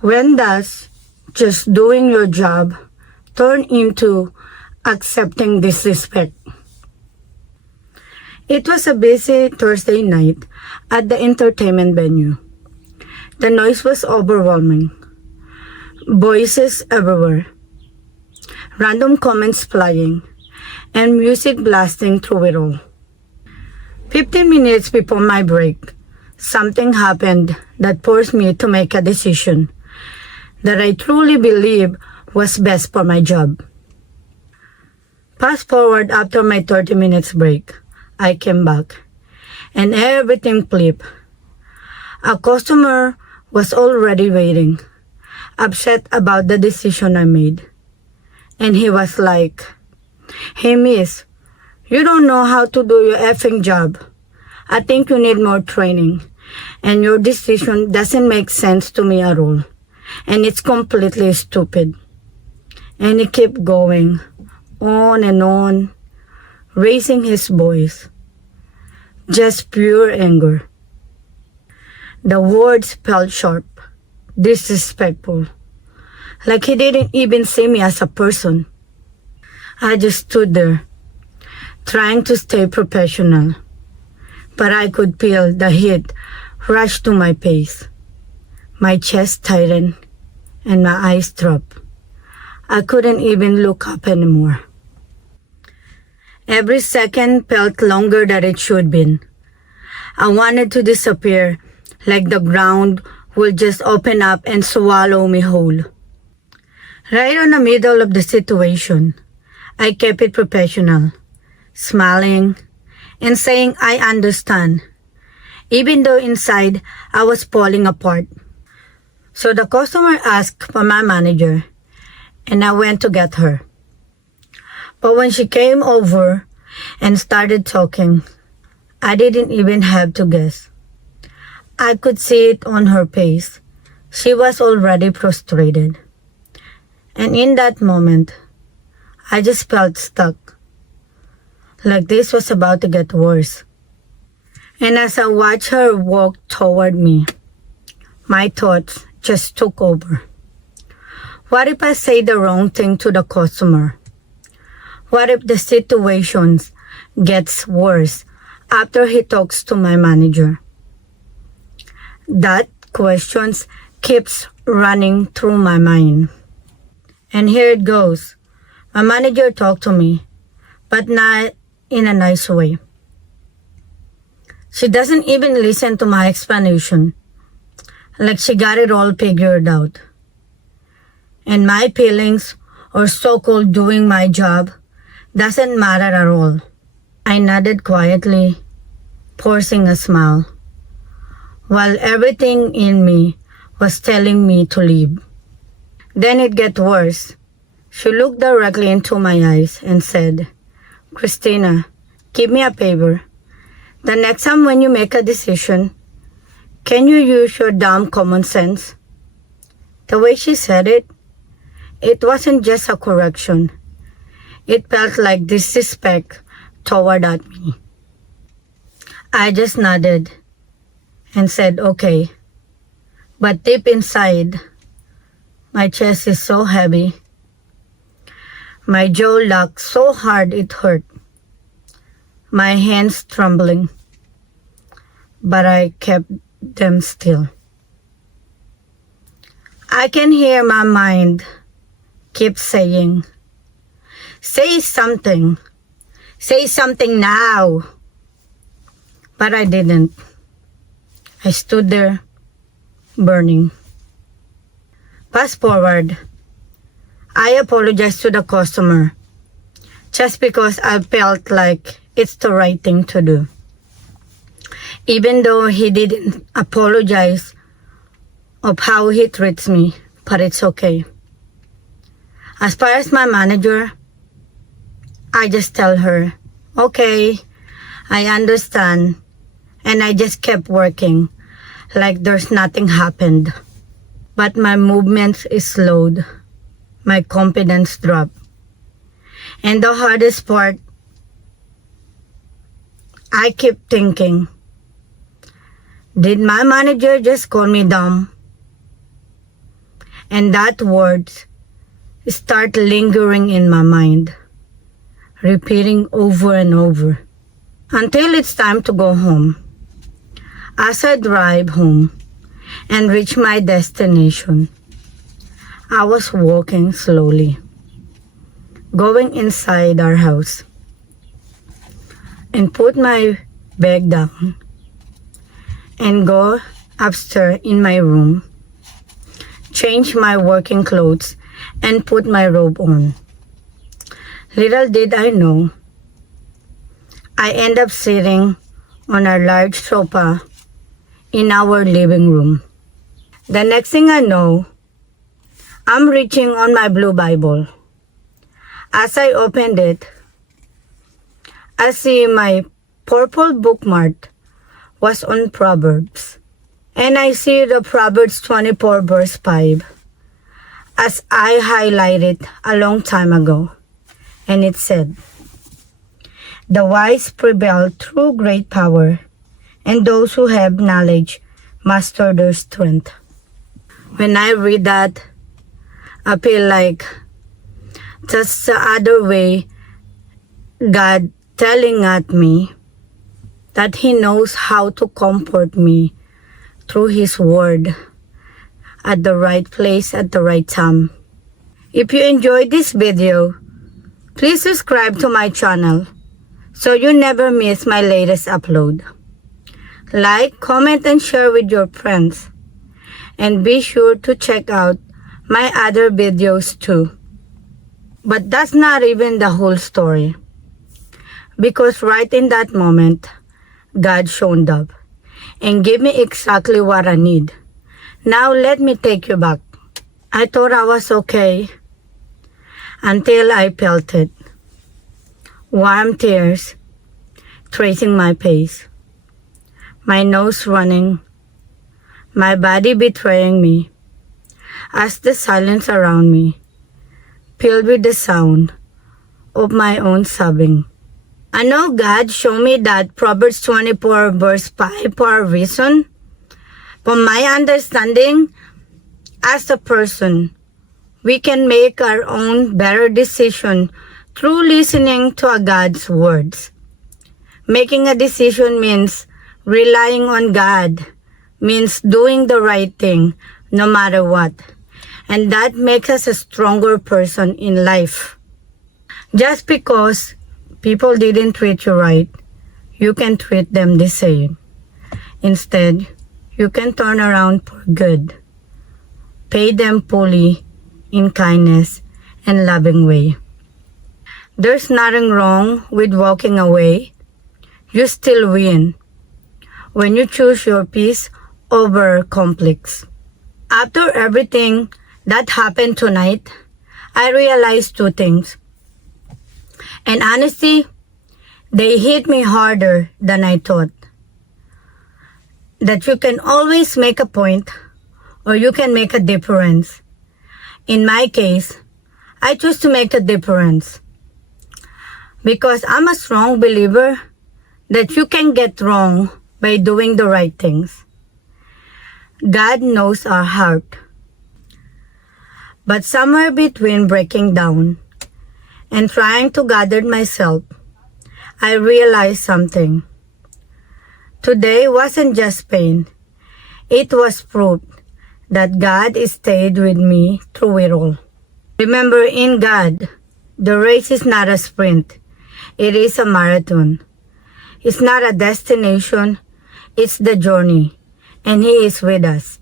When does just doing your job turn into accepting disrespect? It was a busy Thursday night at the entertainment venue. The noise was overwhelming. Voices everywhere, random comments flying, and music blasting through it all. 15 minutes before my break, something happened that forced me to make a decision that I truly believe was best for my job. Fast forward after my 30 minutes break, I came back, and everything flipped. A customer was already waiting, upset about the decision I made. And he was like, "Hey miss, you don't know how to do your effing job. I think you need more training. And your decision doesn't make sense to me at all. And it's completely stupid." And he kept going on and on, raising his voice. Just pure anger. The words felt sharp, disrespectful, like he didn't even see me as a person. I just stood there, trying to stay professional, but I could feel the heat rush to my face. My chest tightened and my eyes dropped. I couldn't even look up anymore. Every second felt longer than it should been. I wanted to disappear, like the ground would just open up and swallow me whole. Right in the middle of the situation, I kept it professional, smiling and saying I understand, even though inside I was falling apart. So the customer asked for my manager, and I went to get her. But when she came over and started talking, I didn't even have to guess. I could see it on her face. She was already frustrated. And in that moment, I just felt stuck, like this was about to get worse. And as I watched her walk toward me, my thoughts just took over. What if I say the wrong thing to the customer? What if the situation gets worse after he talks to my manager? That question keeps running through my mind. And here it goes. My manager talked to me, but not in a nice way. She doesn't even listen to my explanation, like she got it all figured out. And my feelings, or so-called doing my job, doesn't matter at all. I nodded quietly, forcing a smile, while everything in me was telling me to leave. Then it got worse. She looked directly into my eyes and said, "Christina, give me a favor. The next time when you make a decision, can you use your damn common sense?" The way she said it, it wasn't just a correction. It felt like disrespect toward me. I just nodded and said, "Okay." But deep inside, my chest is so heavy. My jaw locked so hard it hurt. My hands trembling. But I kept them still. I can hear my mind keep saying, "Say something. Say something now." But I didn't. I stood there, burning. Fast forward. I apologized to the customer just because I felt like it's the right thing to do. Even though he didn't apologize of how he treats me, but it's okay. As far as my manager, I just tell her, "Okay, I understand," and I just kept working like there's nothing happened. But my movements slowed, my confidence dropped. And the hardest part, I keep thinking, did my manager just call me dumb? And that words start lingering in my mind, repeating over and over until it's time to go home. As I drive home and reach my destination, I was walking slowly, going inside our house, and put my bag down and go upstairs in my room, change my working clothes, and put my robe on. Little did I know, I end up sitting on a large sofa in our living room. The next thing I know, I'm reaching on my blue Bible. As I opened it, I see my purple bookmark was on Proverbs. And I see the Proverbs 24 verse 5 as I highlighted a long time ago. And it said, "The wise prevail through great power, and those who have knowledge master their strength." When I read that, I feel like just the other way God telling at me that He knows how to comfort me through His word at the right place at the right time. If you enjoyed this video, please subscribe to my channel so you never miss my latest upload. Like, comment, and share with your friends. And be sure to check out my other videos too. But that's not even the whole story. Because right in that moment, God showed up and gave me exactly what I need. Now let me take you back. I thought I was okay until I felt it. Warm tears tracing my face, my nose running, my body betraying me, as the silence around me filled with the sound of my own sobbing. I know God showed me that Proverbs 24 verse 5 for a reason. From my understanding, as a person, we can make our own better decision through listening to God's words. Making a decision means relying on God, means doing the right thing no matter what. And that makes us a stronger person in life. Just because people didn't treat you right, you can treat them the same. Instead, you can turn around for good. Pay them fully in kindness and loving way. There's nothing wrong with walking away. You still win when you choose your peace over conflicts. After everything that happened tonight, I realized two things. And honestly, they hit me harder than I thought. That you can always make a point or you can make a difference. In my case, I choose to make a difference because I'm a strong believer that you can get wrong by doing the right things. God knows our heart. But somewhere between breaking down and trying to gather myself, I realized something. Today wasn't just pain. It was proof that God stayed with me through it all. Remember, in God, the race is not a sprint. It is a marathon. It's not a destination. It's the journey. And He is with us.